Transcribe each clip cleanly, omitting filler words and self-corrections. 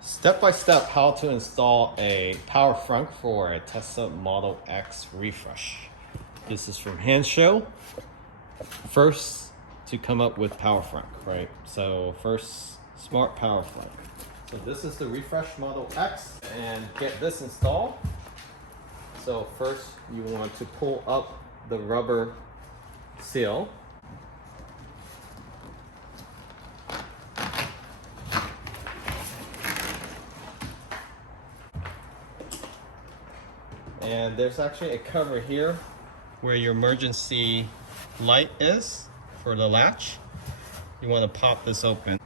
Step by step how to install a power frunk for a Tesla Model X refresh. This is from Hansshow. First to come up with power frunk, right? So first, smart power frunk. So this is the refresh Model X, and get this installed. So first you want to pull up the rubber seal. And there's actually a cover here where your emergency light is for the latch. You want to pop this open.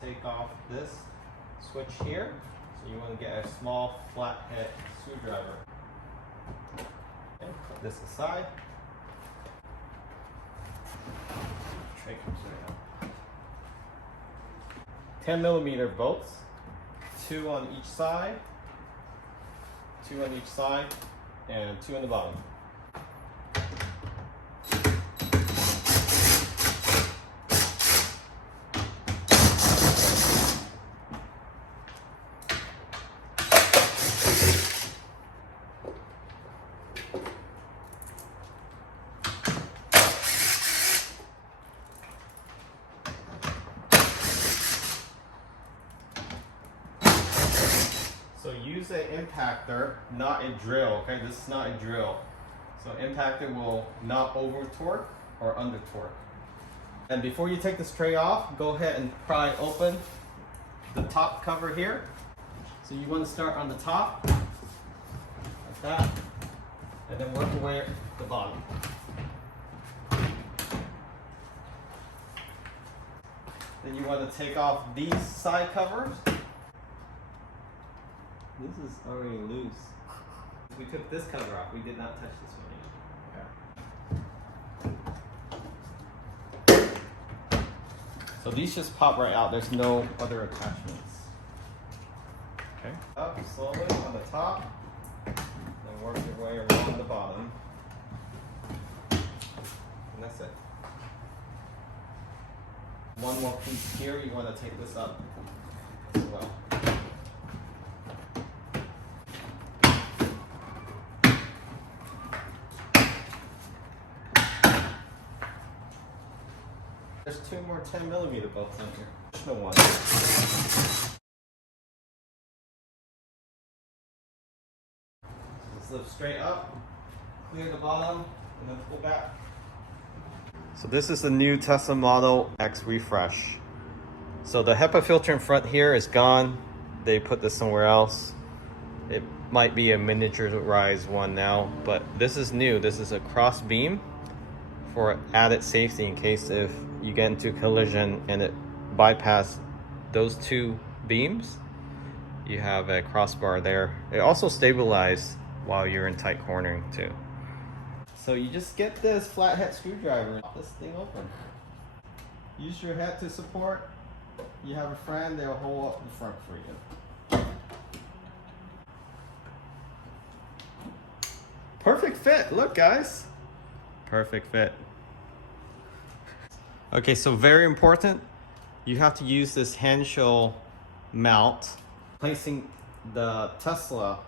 Take off this switch here. So you want to get a small flathead screwdriver. And put this aside. Tray comes right out. 10mm bolts. 2 on each side, 2 on each side, and 2 on the bottom. So use an impactor, not a drill, okay? This is not a drill. So impactor will not over torque or under torque. And before you take this tray off, go ahead and pry open the top cover here. So you want to start on the top, like that, and then work your way to the bottom. Then you want to take off these side covers. This is already loose. We took this cover off. We did not touch this one yet. So these just pop right out. There's no other attachments. Okay. Up slowly on the top, then work your way around the bottom. And that's it. One more piece here. You want to take this up as well. There's 2 more 10mm bolts on here. Additional one. Just lift straight up, clear the bottom, and then pull back. So this is the new Tesla Model X refresh. So the HEPA filter in front here is gone. They put this somewhere else. It might be a miniaturized one now, but this is new. This is a cross beam for added safety in case if you get into a collision and it bypass those 2 beams. You have a crossbar there. It also stabilizes while you're in tight cornering too. So you just get this flathead screwdriver and pop this thing open. Use your head to support. You have a friend, they'll hold up the front for you. Perfect fit, look guys. Perfect fit. Okay, so very important, you have to use this Hansshow mount, placing the Tesla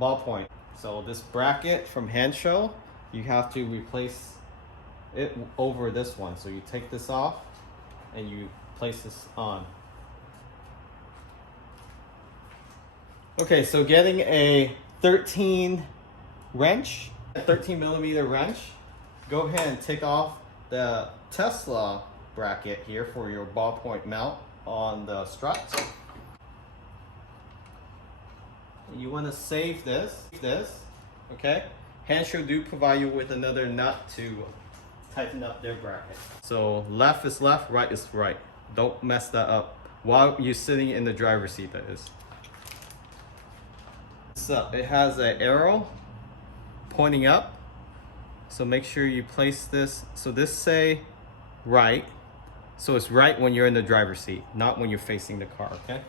ballpoint. So this bracket from Hansshow, you have to replace it over this one. So you take this off and you place this on. Okay, so getting a 13 wrench, a 13mm wrench, go ahead and take off the Tesla bracket here for your ballpoint mount on the strut. You want to save this, okay? Hansshow do provide you with another nut to tighten up their bracket. So left is left, right is right. Don't mess that up while you're sitting in the driver's seat, that is. So it has an arrow pointing up. So make sure you place this. So this say right. So it's right when you're in the driver's seat, not when you're facing the car, okay?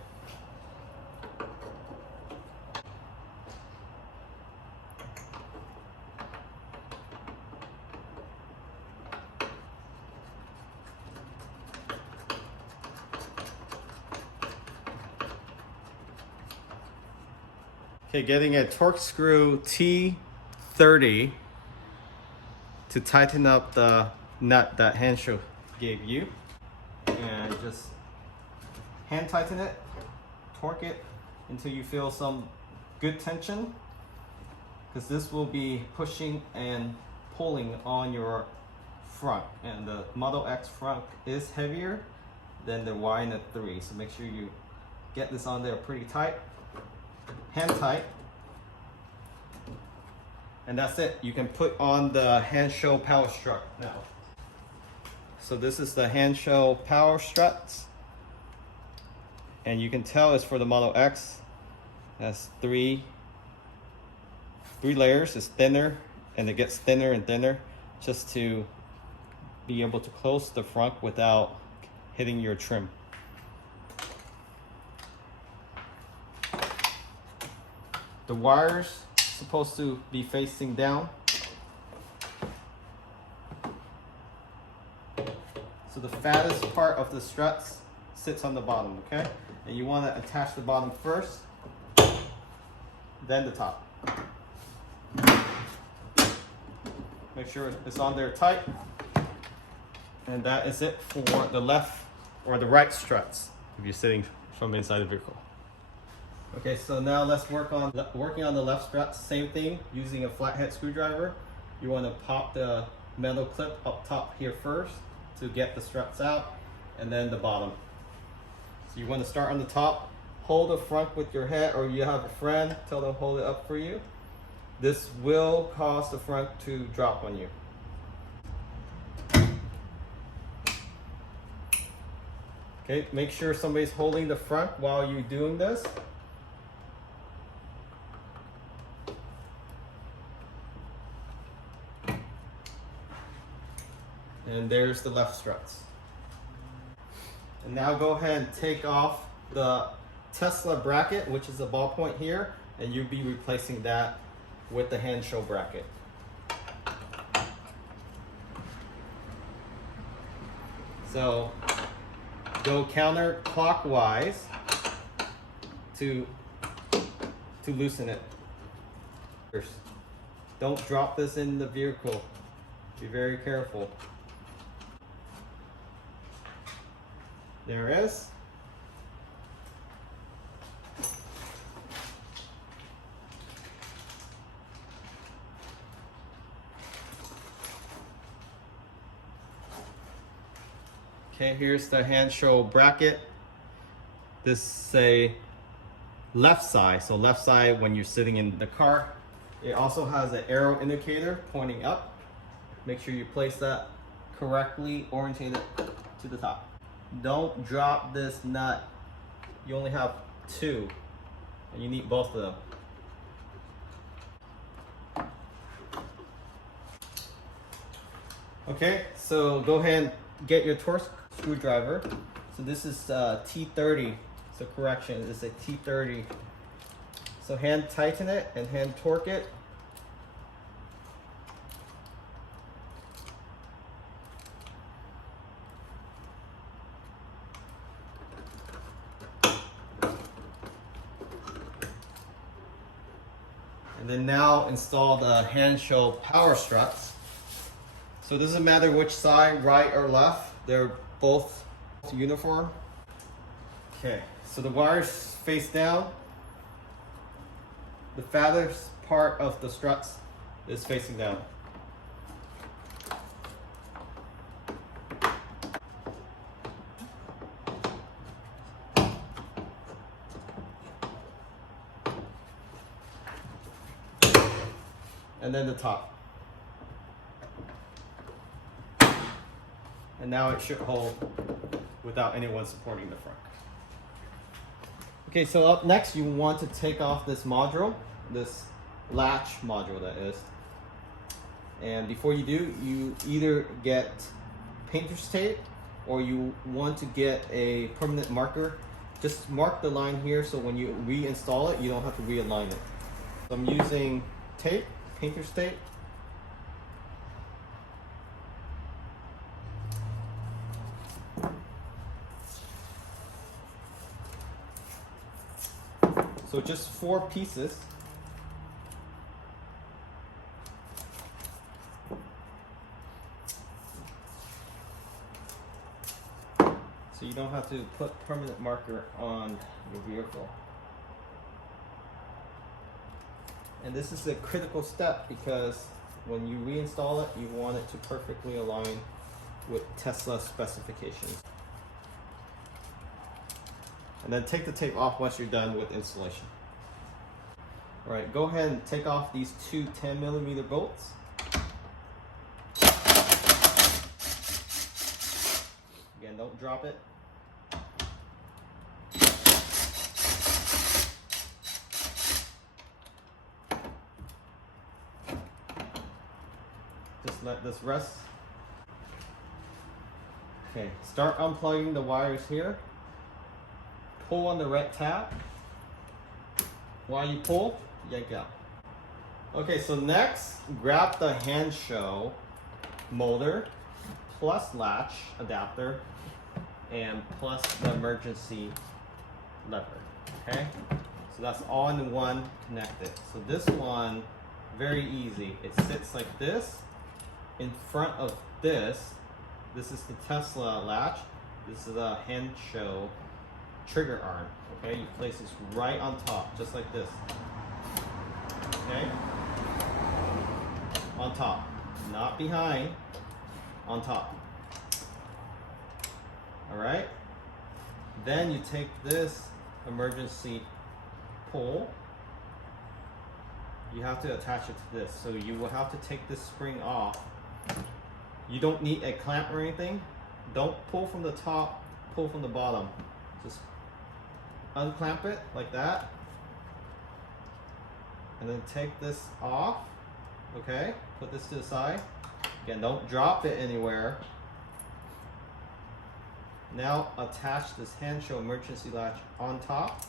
Okay, getting a torque screw T30 to tighten up the nut that Hansshow gave you. And just hand tighten it, torque it until you feel some good tension, because this will be pushing and pulling on your front, and the Model X front is heavier than the Y and the 3, so make sure you get this on there pretty tight, hand tight, and that's it. You can put on the Hansshow power strut now. So this is the Hansshow power struts, and you can tell it's for the Model X. That's three layers. It's thinner, and it gets thinner and thinner just to be able to close the front without hitting your trim. The wires supposed to be facing down. So the fattest part of the struts sits on the bottom, okay? And you want to attach the bottom first, then the top. Make sure it's on there tight. And that is it for the left or the right struts if you're sitting from inside the vehicle. Okay, so now let's working on the left struts. Same thing, using a flathead screwdriver. You want to pop the metal clip up top here first to get the struts out, and then the bottom. So you want to start on the top, hold the front with your head, or you have a friend, tell them hold it up for you. This will cause the front to drop on you. Okay, make sure somebody's holding the front while you're doing this. And there's the left struts. And now go ahead and take off the Tesla bracket, which is the ball point here, and you'll be replacing that with the Hansshow bracket. So go counterclockwise to loosen it. First, don't drop this in the vehicle. Be very careful. There it is. Okay, here's the Hansshow bracket. This is a left side, so left side when you're sitting in the car. It also has an arrow indicator pointing up. Make sure you place that correctly orientated to the top. Don't drop this nut. You only have two, and you need both of them. Okay, so go ahead and get your torque screwdriver. So this is T30. So correction, it's a T30. So hand tighten it and hand torque it. And then now install the Hansshow power struts. So it doesn't matter which side, right or left, they're both uniform. Okay, so the wires face down. The fattest part of the struts is facing down. And then the top. And now it should hold without anyone supporting the front. Okay, so up next you want to take off this module, this latch module that is. And before you do, you either get painter's tape or you want to get a permanent marker. Just mark the line here so when you reinstall it, you don't have to realign it. So I'm using tape, painter's tape. So just 4 pieces. so you don't have to put permanent marker on your vehicle. And this is a critical step because when you reinstall it, you want it to perfectly align with Tesla specifications. And then take the tape off once you're done with installation. All right, go ahead and take off these two 10mm bolts. Again, don't drop it. Just let this rest. Okay, start unplugging the wires here. Pull on the red tab. While you pull, yank out. Okay, so next, grab the Hansshow motor plus latch adapter and plus the emergency lever. Okay, so that's all in one connected. So this one, very easy. It sits like this in front of this. This is the Tesla latch. This is a Hansshow trigger arm. Okay, you place this right on top, just like this. Okay, on top, not behind, on top. All right, then you take this emergency pole. You have to attach it to this, so you will have to take this spring off. You don't need a clamp or anything. Don't pull from the top, pull from the bottom. Just unclamp it like that. And then take this off, okay? Put this to the side. Again, don't drop it anywhere. Now attach this Hansshow emergency latch on top.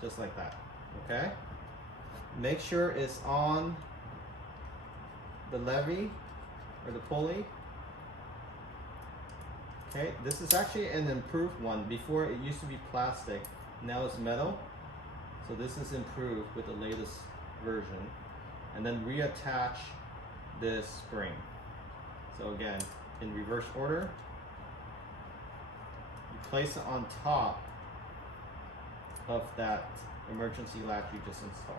Just like that, okay? Make sure it's on the levy or the pulley. Okay, this is actually an improved one. Before it used to be plastic, now it's metal. So this is improved with the latest version. And then reattach this spring. So again, in reverse order, you place it on top of that emergency latch you just installed.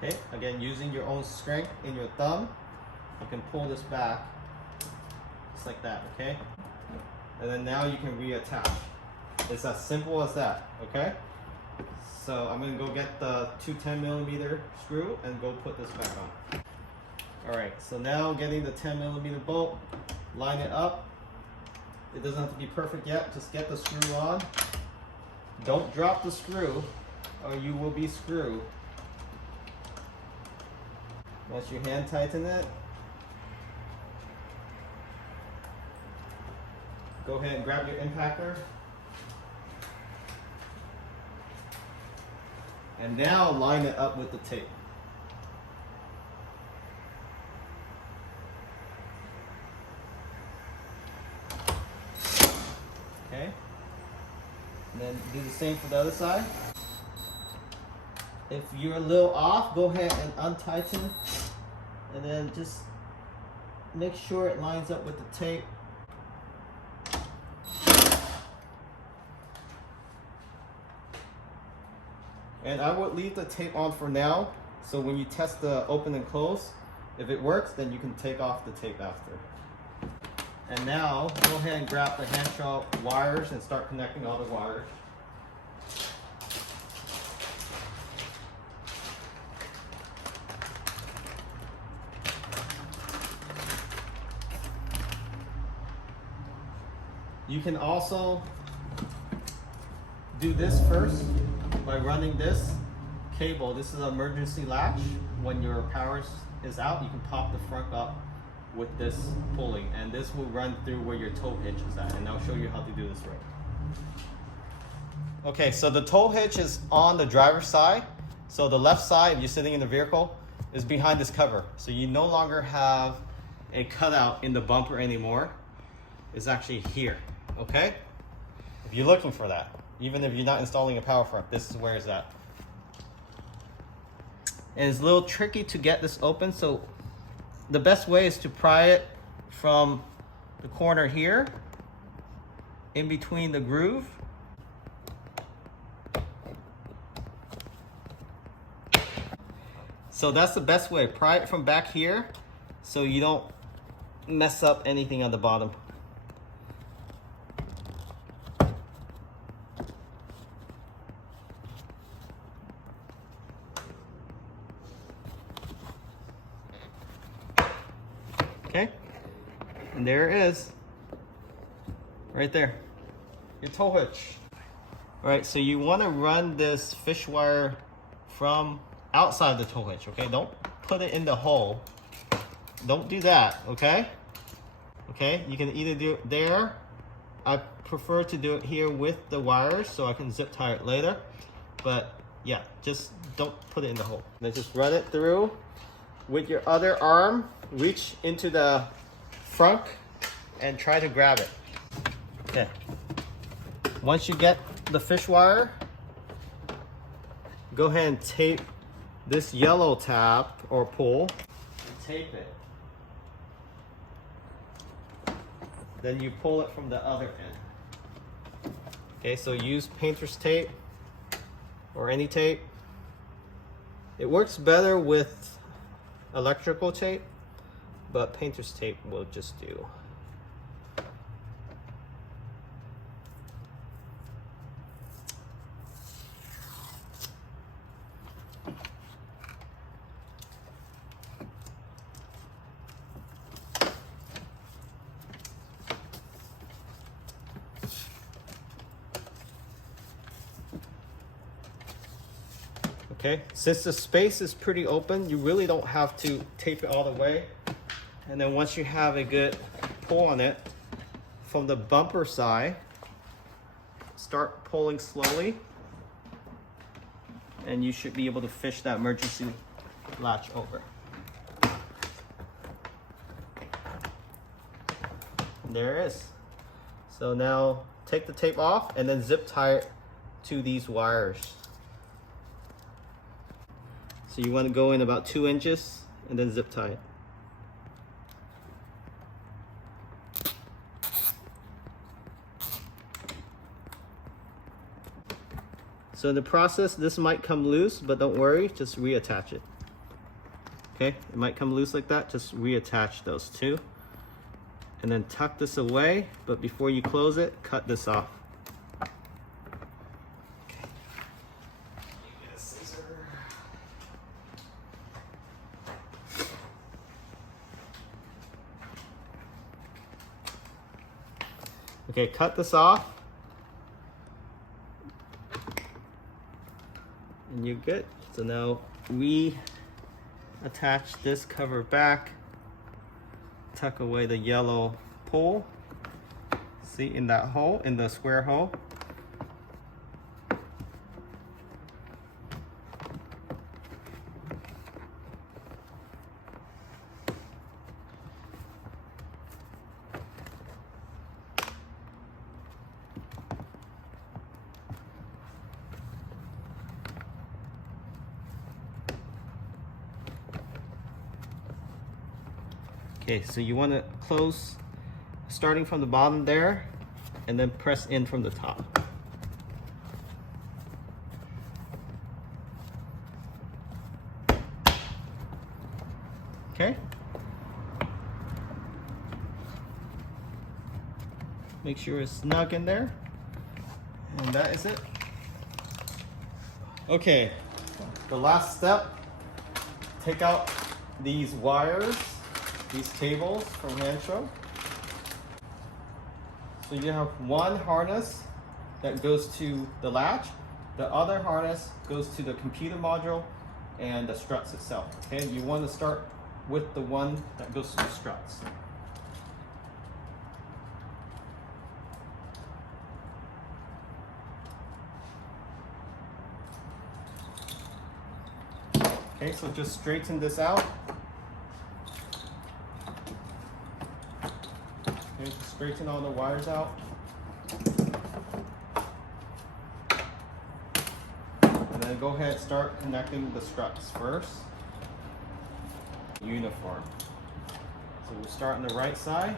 Okay, again, using your own strength in your thumb, you can pull this back, just like that, okay? And then now you can reattach. It's as simple as that, okay? So I'm gonna go get the two 10mm screw and go put this back on. All right, so now getting the 10mm bolt, line it up. It doesn't have to be perfect yet, just get the screw on. Don't drop the screw or you will be screwed. Once you hand tighten it, go ahead and grab your impactor. And now line it up with the tape. Okay. And then do the same for the other side. If you're a little off, go ahead and untighten and then just make sure it lines up with the tape. And I would leave the tape on for now, so when you test the open and close, if it works, then you can take off the tape after. And now, go ahead and grab the Hansshow wires and start connecting all the wires. You can also do this first by running this cable. This is an emergency latch. When your power is out, you can pop the front up with this pulley, and this will run through where your tow hitch is at, and I'll show you how to do this right. Okay, so the tow hitch is on the driver's side. So the left side, if you're sitting in the vehicle, is behind this cover. So you no longer have a cutout in the bumper anymore. It's actually here, okay? If you're looking for that, even if you're not installing a power front, this is where it's at. And it's a little tricky to get this open, so the best way is to pry it from the corner here, in between the groove. So that's the best way, pry it from back here so you don't mess up anything on the bottom. Okay, and there it is, right there, your tow hitch. All right, so you want to run this fish wire from outside the tow hitch, okay? Don't put it in the hole. Don't do that, okay? Okay, you can either do it there. I prefer to do it here with the wires so I can zip tie it later. But yeah, just don't put it in the hole. Then just run it through with your other arm. Reach into the frunk and try to grab it. Okay. Once you get the fish wire, go ahead and tape this yellow tab or pull. And tape it. Then you pull it from the other end. Okay, so use painter's tape or any tape. It works better with electrical tape, but painter's tape will just do. Okay, since the space is pretty open, you really don't have to tape it all the way. And then once you have a good pull on it, from the bumper side, start pulling slowly. And you should be able to fish that emergency latch over. And there it is. So now take the tape off and then zip tie it to these wires. So you want to go in about 2 inches and then zip tie it. So in the process, this might come loose, but don't worry, just reattach it. Okay, it might come loose like that, just reattach those two. And then tuck this away, but before you close it, cut this off. Okay, cut this off. And you're good. So now attach this cover back. Tuck away the yellow pole. See, in that hole, in the square hole. Okay, so you want to close starting from the bottom there and then press in from the top. Okay. Make sure it's snug in there. And that is it. Okay, the last step, take out these wires, these cables from Hansshow. So you have one harness that goes to the latch, the other harness goes to the computer module and the struts itself. Okay, you want to start with the one that goes to the struts. Okay, so just straighten this out. Okay, straighten all the wires out. And then go ahead and start connecting the struts first. Uniform. So we'll start on the right side.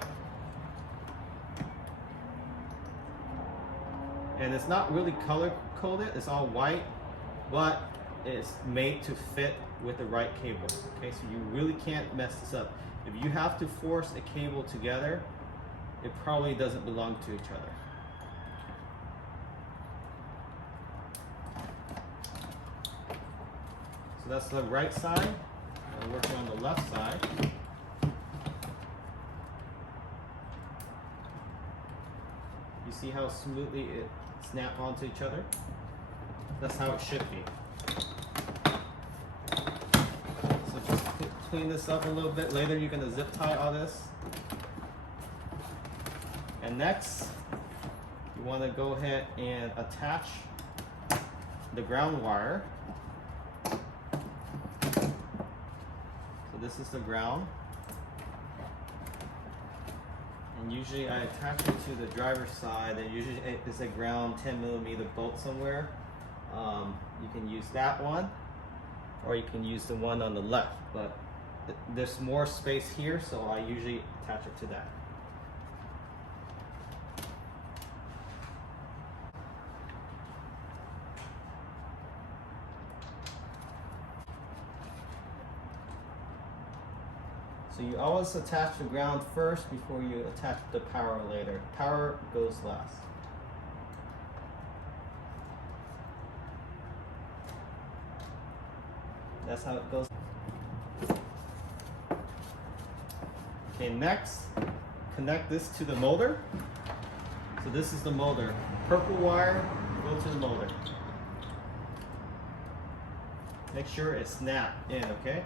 And it's not really color coded, it's all white, but it's made to fit with the right cable. Okay, so you really can't mess this up. If you have to force a cable together, it probably doesn't belong to each other. So that's the right side. We're working on the left side. You see how smoothly it snaps onto each other? That's how it should be. So just clean this up a little bit. Later you're going to zip tie all this. And next, you want to go ahead and attach the ground wire. So this is the ground. And usually I attach it to the driver's side, and usually it's a ground 10mm bolt somewhere. You can use that one, or you can use the one on the left, but there's more space here, so I usually attach it to that. So you always attach the ground first before you attach the power later. Power goes last. That's how it goes. Okay, next, connect this to the motor. So this is the motor. Purple wire, go to the motor. Make sure it's snapped in, okay?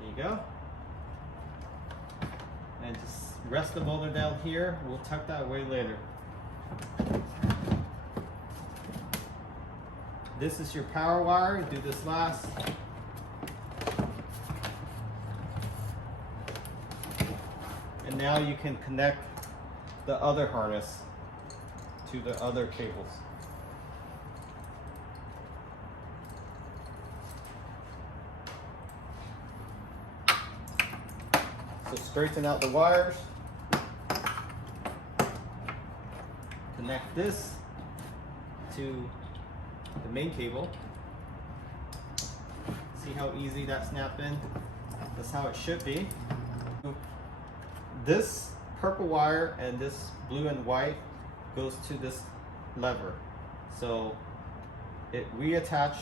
There you go. And just rest the motor down here. We'll tuck that away later. This is your power wire. Do this last. And now you can connect the other harness to the other cables. So straighten out the wires. Connect this to the main cable. See how easy that snapped in? That's how it should be. This purple wire and this blue and white goes to this lever. So it reattach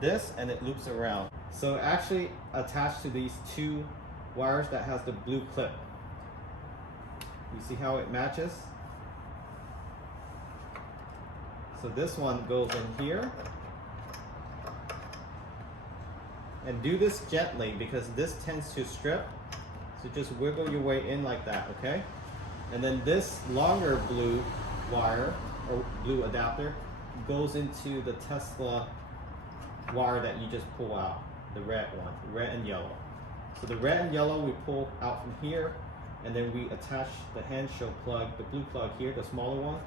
this and it loops around. So actually attached to these two wires that has the blue clip. You see how it matches? So this one goes in here. And do this gently because this tends to strip. So just wiggle your way in like that, okay? And then this longer blue wire or blue adapter goes into the Tesla wire that you just pull out, the red one, red and yellow. So the red and yellow we pull out from here, and then we attach the Hansshow plug, the blue plug here, the smaller one,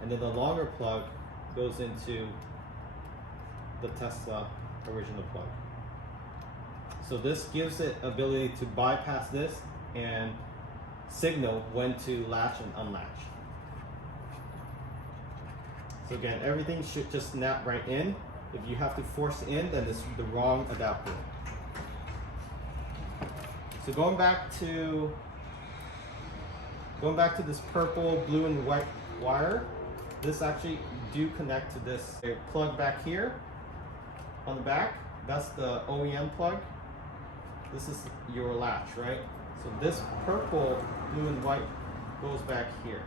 and then the longer plug goes into the Tesla original plug. So this gives it ability to bypass this and signal when to latch and unlatch. So again, everything should just snap right in. If you have to force in, then this is the wrong adapter. So going back to this purple, blue, and white wire, this actually do connect to this plug back here on the back. That's the OEM plug. This is your latch, right? So this purple, blue, and white goes back here.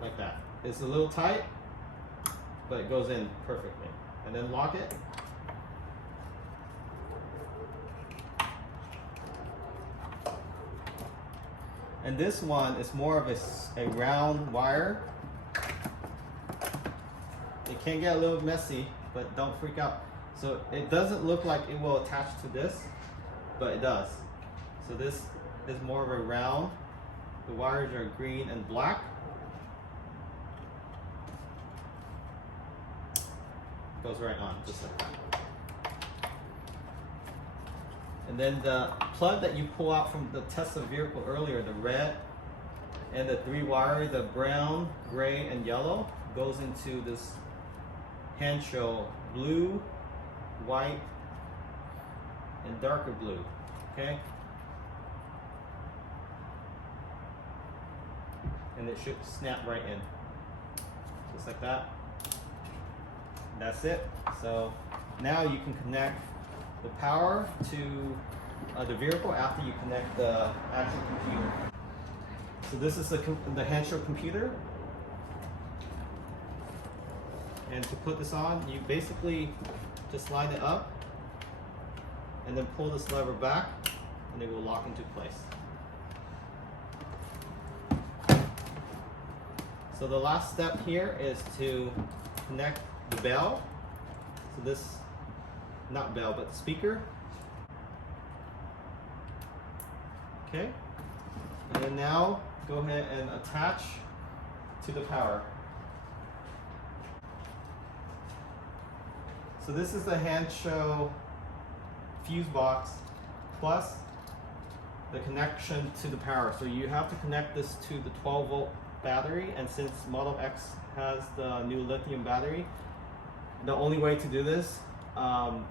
Like that. It's a little tight, but it goes in perfectly. And then lock it. And this one is more of a round wire. It can get a little messy, but don't freak out. So it doesn't look like it will attach to this, but it does. So this is more of a round. The wires are green and black. Goes right on, just like that. And then the plug that you pull out from the Tesla vehicle earlier, the red and the 3 wire, the brown, gray, and yellow, goes into this Hansshow blue, white, and darker blue, okay? And it should snap right in, just like that. That's it. So now you can connect the power to the vehicle after you connect the actual computer. So this is the Hansshow computer. And to put this on, you basically just slide it up and then pull this lever back and it will lock into place. So the last step here is to connect the bell. So this, not bell, but the speaker. Okay. And then now go ahead and attach to the power. So this is the Hansshow fuse box plus the connection to the power. So you have to connect this to the 12-volt battery, and since Model X has the new lithium battery, the only way to do this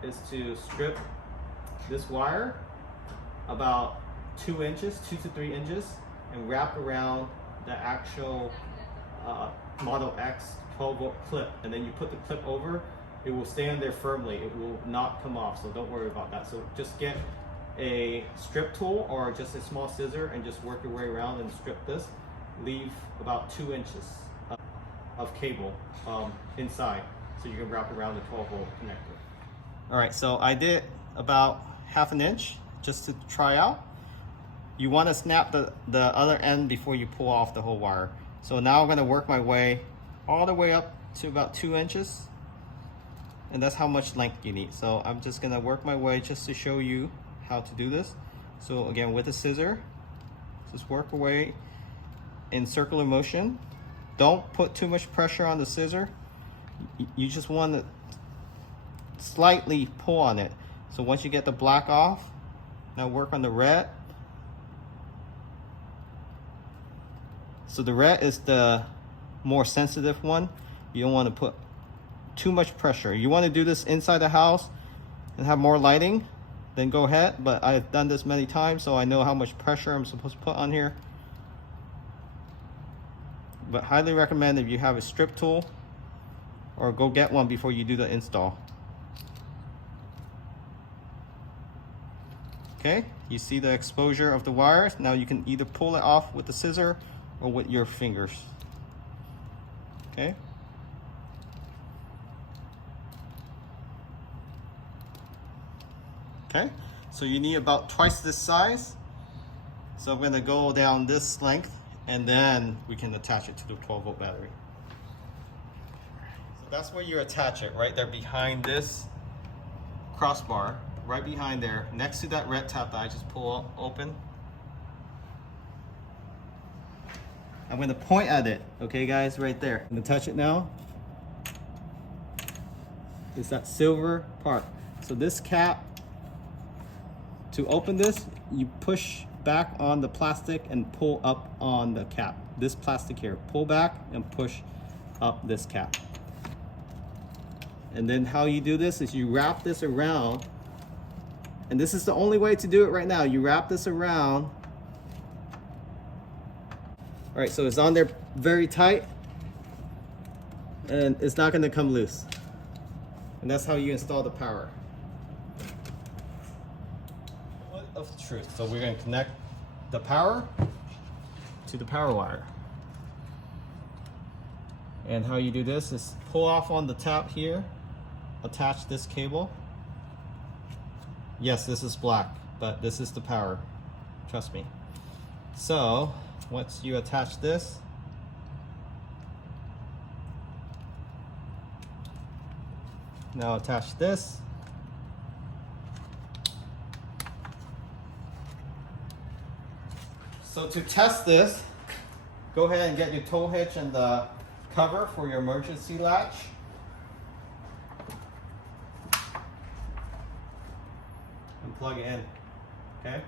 is to strip this wire about 2 inches, 2 to 3 inches, and wrap around the actual Model X 12-volt clip. And then you put the clip over, it will stay on there firmly. It will not come off, so don't worry about that. So just get a strip tool or just a small scissor and just work your way around and strip this. Leave about 2 inches of cable inside, so you can wrap around the 12-volt connector. All right, so I did about ½ an inch just to try out. You want to snap the other end before you pull off the whole wire. So now I'm going to work my way all the way up to about 2 inches, and that's how much length you need. So I'm just going to work my way just to show you how to do this. So again, with a scissor, just work away in circular motion. Don't put too much pressure on the scissor. You just want to slightly pull on it. So once you get the black off, now work on the red. So the red is the more sensitive one. You don't want to put too much pressure. You want to do this inside the house and have more lighting, then go ahead. But I've done this many times, so I know how much pressure I'm supposed to put on here. But highly recommend if you have a strip tool, or go get one before you do the install. Okay, you see the exposure of the wires. Now you can either pull it off with the scissor or with your fingers. Okay. Okay, so you need about twice this size. So I'm going to go down this length, and then we can attach it to the 12-volt battery. So that's where you attach it, right there behind this crossbar, right behind there, next to that red tab that I just pull open. I'm going to point at it, okay guys, right there. I'm going to touch it now. It's that silver part. So this cap, to open this, you push back on the plastic and pull up on the cap. This plastic here, pull back and push up this cap. And then how you do this is you wrap this around, and this is the only way to do it right now. You wrap this around. All right, so it's on there very tight, and it's not going to come loose. And that's how you install the power. Of the truth. So we're going to connect the power to the power wire. And how you do this is pull off on the tap here, attach this cable. Yes, this is black, but this is the power. Trust me. So once you attach this, now attach this. So to test this, go ahead and get your tow hitch and the cover for your emergency latch. And plug it in, okay?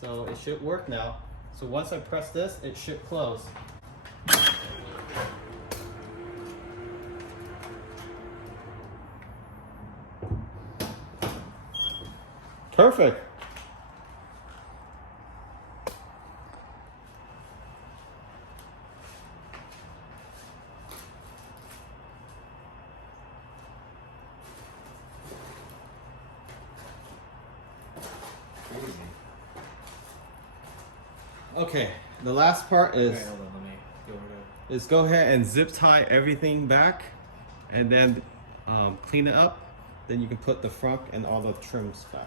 So it should work now. So once I press this, it should close. Perfect. Okay, the last part is, hold on, let me go over there. is go ahead and zip tie everything back and then clean it up. Then you can put the frunk and all the trims back.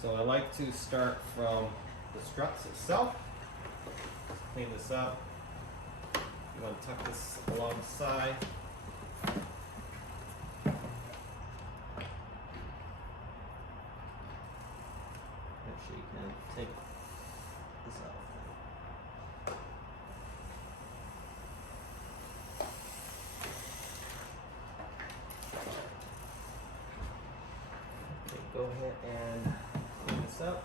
So I like to start from the struts itself. Clean this up. You want to tuck this alongside. Actually, you can take this out. Okay, go ahead and clean this up.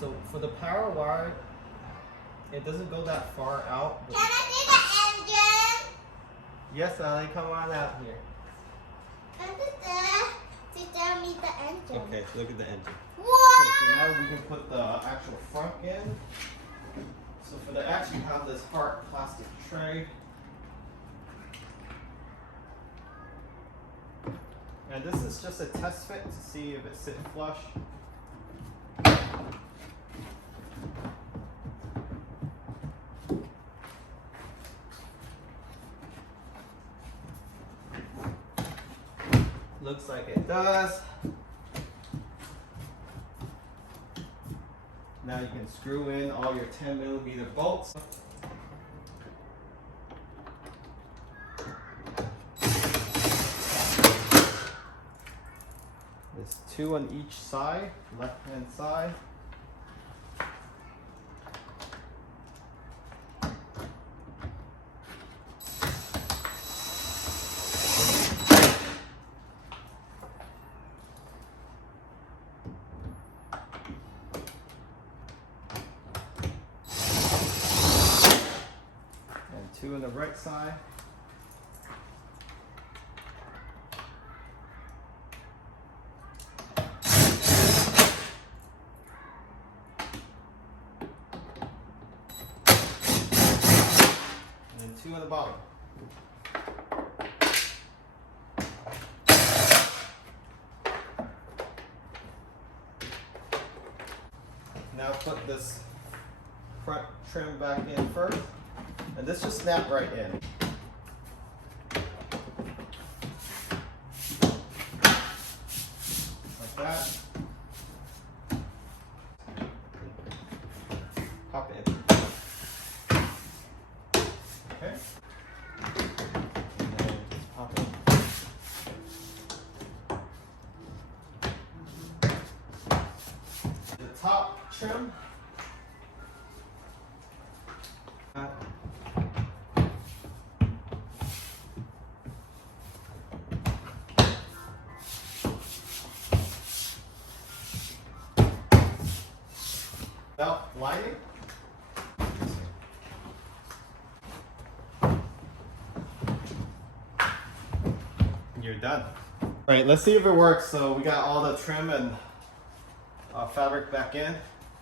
So for the power wire, it doesn't go that far out. Can I see the engine? Yes, Ali, come on out here. To tell me the engine. Okay, look at the engine. What? Okay, so now we can put the actual frunk in. So for the X, you have this hard plastic tray. And this is just a test fit to see if it sits flush. Looks like it does. Now you can screw in all your 10mm bolts. There's 2 on each side, left hand side. And 2 on the right side. And 2 on the bottom. Now put this front trim back in first, and this just snap right in. Like that. Pop it in. Okay. And then just pop it in. The top trim. Belt lining. You're done. All right, let's see if it works. So we got all the trim and fabric back in.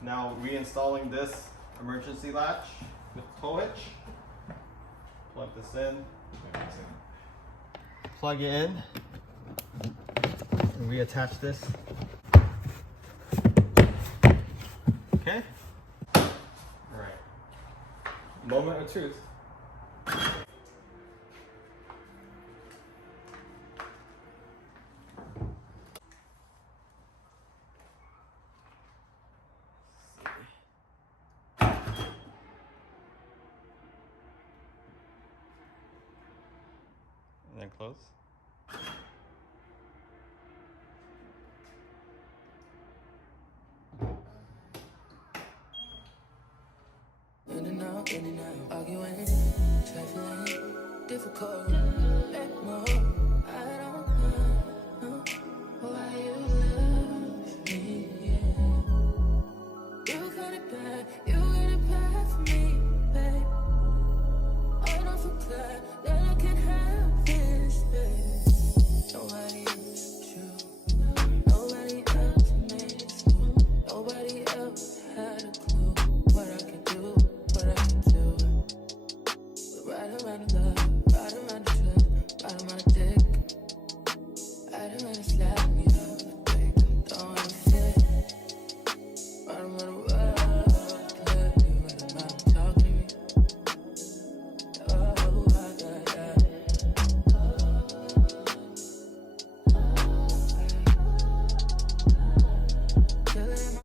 Now reinstalling this emergency latch with tow hitch. Plug this in. Plug it in. And reattach this. Okay. All right. Moment of truth. close. In and out, arguing, trifling, difficult, let more. I don't know why you love me. Yeah. You got it bad for me, babe. I don't feel glad that I can have this, babe. Nobody else true. Nobody else makes you. Nobody else had a clue what I could do. What I can do, we're right around love.